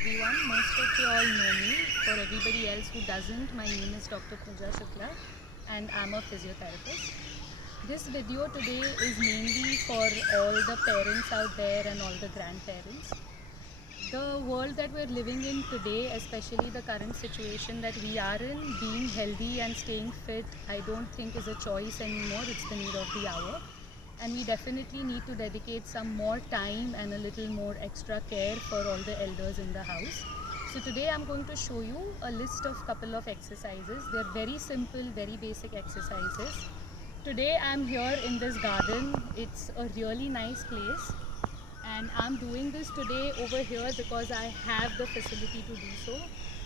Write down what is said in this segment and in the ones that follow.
everyone. Most of you all know me. For everybody else who doesn't, my name is Dr. Pooja Shukla and I'm a physiotherapist. This video today is mainly for all the parents out there and all the grandparents. The world that we're living in today, especially the current situation that we are in, being healthy and staying fit, I don't think is a choice anymore. It's the need of the hour. And we definitely need to dedicate some more time and a little more extra care for all the elders in the house. So today I'm going to show you a list of couple of exercises. They're very simple, very basic exercises. Today I'm here in this garden. It's a really nice place. And I'm doing this today over here because I have the facility to do so.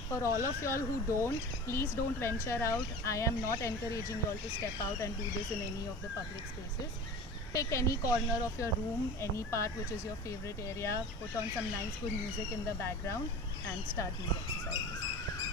For all of y'all who don't, please don't venture out. I am not encouraging y'all to step out and do this in any of the public spaces. Pick any corner of your room, any part which is your favorite area, put on some nice good music in the background and start these exercises.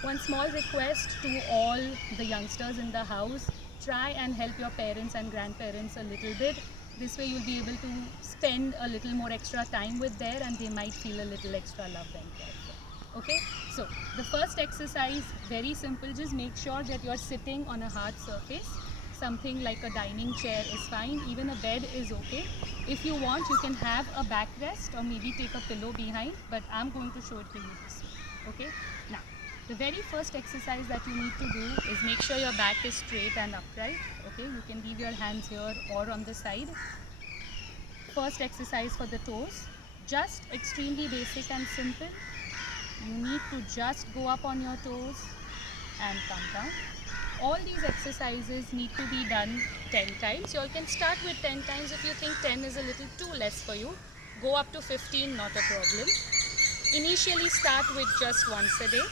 One small request to all the youngsters in the house, try and help your parents and grandparents a little bit. This way you'll be able to spend a little more extra time with them and they might feel a little extra loved and cared for. Okay, so the first exercise, very simple, just make sure that you're sitting on a hard surface. Something like a dining chair is fine, even a bed is okay. If you want, you can have a backrest or maybe take a pillow behind, but I'm going to show it to you this way. Okay, now the very first exercise that you need to do is make sure your back is straight and upright. Okay, you can leave your hands here or on the side. First exercise for the toes, just extremely basic and simple. You need to just go up on your toes and come down. All these exercises need to be done 10 times. You all can start with 10 times. If you think 10 is a little too less for you, go up to 15, not a problem. Initially start with just once a day,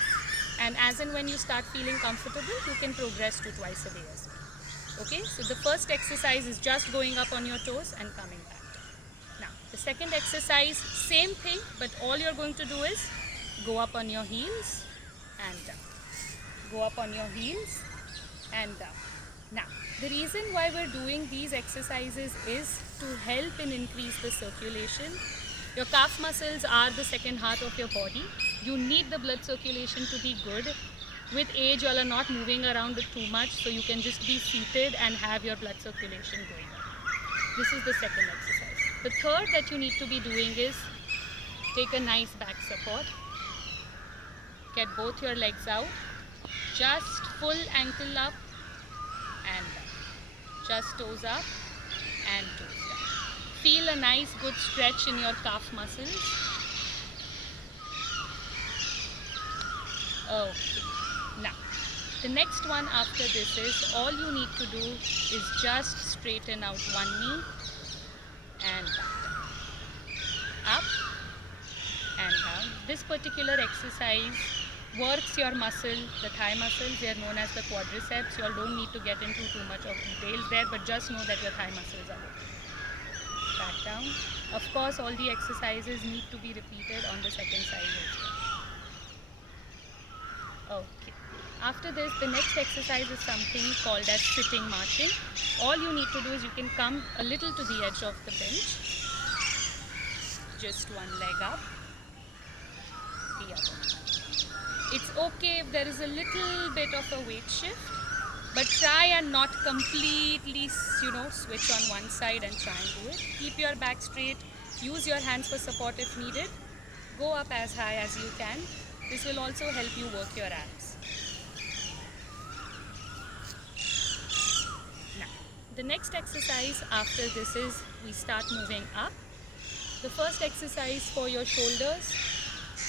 and as and when you start feeling comfortable, you can progress to twice a day as well. Okay, so the first exercise is just going up on your toes and coming back down. Now, the second exercise, same thing, but all you're going to do is go up on your heels and down. Go up on your heels and down. Now, the reason why we're doing these exercises is to help in increase the circulation. Your calf muscles are the second heart of your body. You need the blood circulation to be good. With age, you all are not moving around too much, so you can just be seated and have your blood circulation going on. This is the second exercise. The third that you need to be doing is take a nice back support. Get both your legs out. Just full ankle up and down. Just toes up and toes down. Feel a nice good stretch in your calf muscles. Okay. Now, the next one after this is, all you need to do is just straighten out one knee and down. Up and down. This particular exercise works your muscle, the thigh muscles. They are known as the quadriceps. You all don't need to get into too much of details there, but just know that your thigh muscles are working. Back down. Of course, all the exercises need to be repeated on the second side as well. Okay. After this, the next exercise is something called as sitting marching. All you need to do is you can come a little to the edge of the bench. Just one leg up, the other. It's okay if there is a little bit of a weight shift, but try and not completely, switch on one side and try and do it. Keep your back straight. Use your hands for support if needed. Go up as high as you can. This will also help you work your abs. Now, the next exercise after this is we start moving up. The first exercise for your shoulders,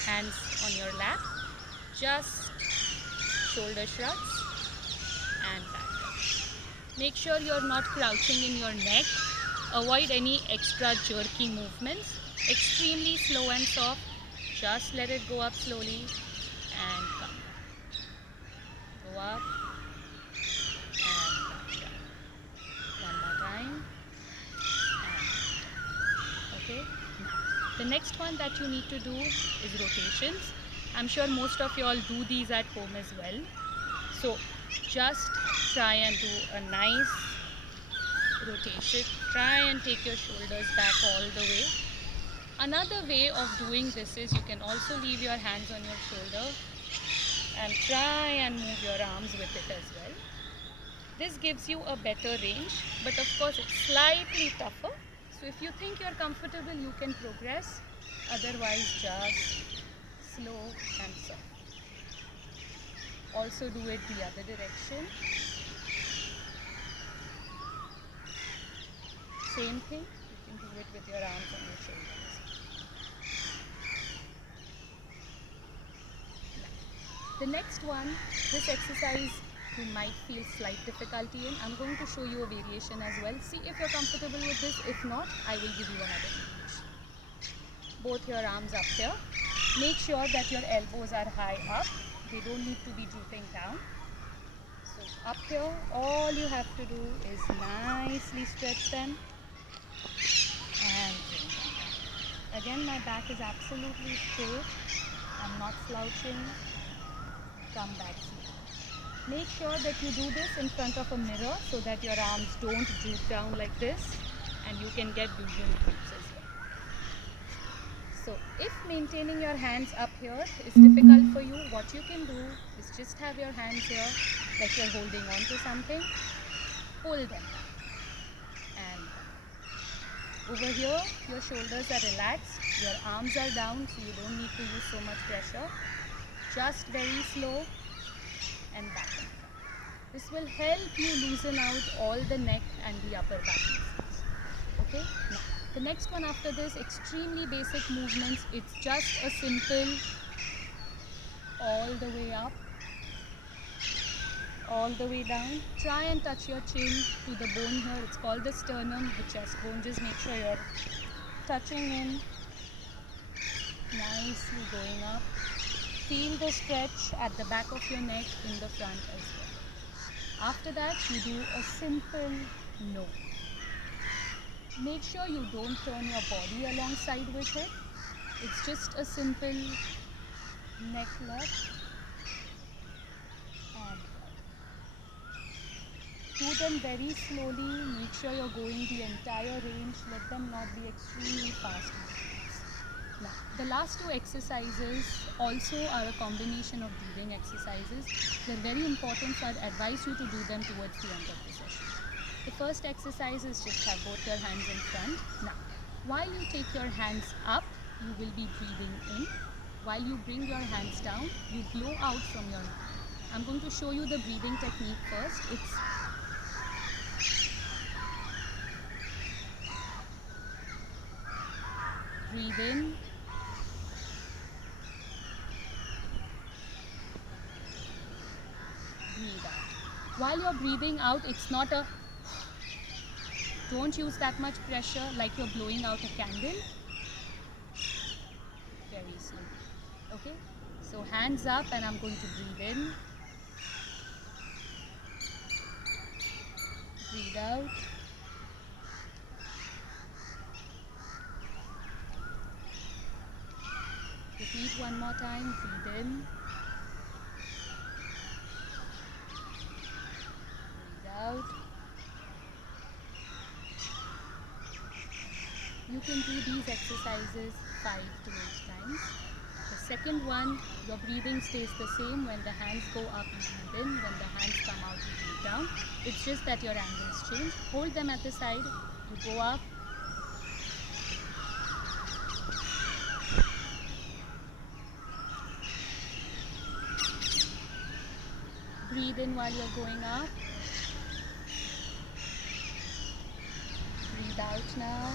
hands on your lap. Just shoulder shrugs and back up. Make sure you're not crouching in your neck. Avoid any extra jerky movements. Extremely slow and soft. Just let it go up slowly and come down. Go up and back down. One more time. And okay. The next one that you need to do is rotations. I'm sure most of you all do these at home as well. So just try and do a nice rotation. Try and take your shoulders back all the way. Another way of doing this is you can also leave your hands on your shoulder and try and move your arms with it as well. This gives you a better range, but of course it's slightly tougher. So if you think you're comfortable, you can progress. Otherwise, just slow and soft. Also do it the other direction. Same thing, you can do it with your arms on your shoulders. The next one, this exercise you might feel slight difficulty in. I'm going to show you a variation as well. See if you're comfortable with this. If not, I will give you another variation. Both your arms up here. Make sure that your elbows are high up. They don't need to be drooping down. So up here, all you have to do is nicely stretch them and bring them down. Again, my back is absolutely straight. I'm not slouching. Come back slowly. Make sure that you do this in front of a mirror so that your arms don't droop down like this and you can get visual cues as well. So if maintaining your hands up here is difficult for you, what you can do is just have your hands here like you're holding on to something, pull them and over here your shoulders are relaxed, your arms are down, so you don't need to use so much pressure. Just very slow and back and front. This will help you loosen out all the neck and the upper back muscles. Okay? Now, the next one after this, extremely basic movements. It's just a simple all the way up, all the way down. Try and touch your chin to the bone here. It's called the sternum, the chest bone. Just make sure you're touching in, nicely going up. Feel the stretch at the back of your neck in the front as well. After that, you do a simple no. Make sure you don't turn your body alongside with it. It's just a simple neck left and do them very slowly. Make sure you're going the entire range. Let them not be extremely fast. Now, the last two exercises also are a combination of breathing exercises. They're very important, so I'd advise you to do them towards the end of the session. The first exercise is just have both your hands in front. Now, while you take your hands up, you will be breathing in. While you bring your hands down, you blow out from your mouth. I'm going to show you the breathing technique first. It's breathe in, breathe out. While you're breathing out, it's not a, don't use that much pressure like you're blowing out a candle. Very slowly. Okay? So hands up and I'm going to breathe in. Breathe out. Repeat one more time. Breathe in. Breathe out. You can do these exercises 5 to 8 times. The second one, your breathing stays the same. When the hands go up, you breathe in. When the hands come out, you breathe down. It's just that your angles change. Hold them at the side. You go up. Breathe in while you're going up. Breathe out now.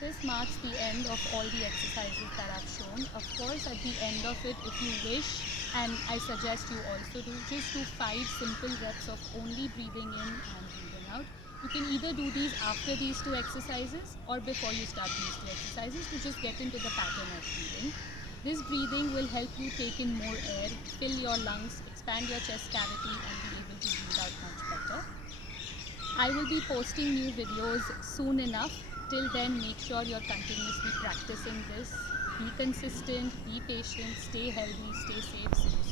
This marks the end of all the exercises that I've shown. Of course, at the end of it, if you wish, and I suggest you also do, just do 5 simple reps of only breathing in and breathing out. You can either do these after these 2 exercises or before you start these 2 exercises to just get into the pattern of breathing. This breathing will help you take in more air, fill your lungs, expand your chest cavity and be able to breathe out much better. I will be posting new videos soon enough. Till then, make sure you're continuously practicing this. Be consistent, be patient, stay healthy, stay safe.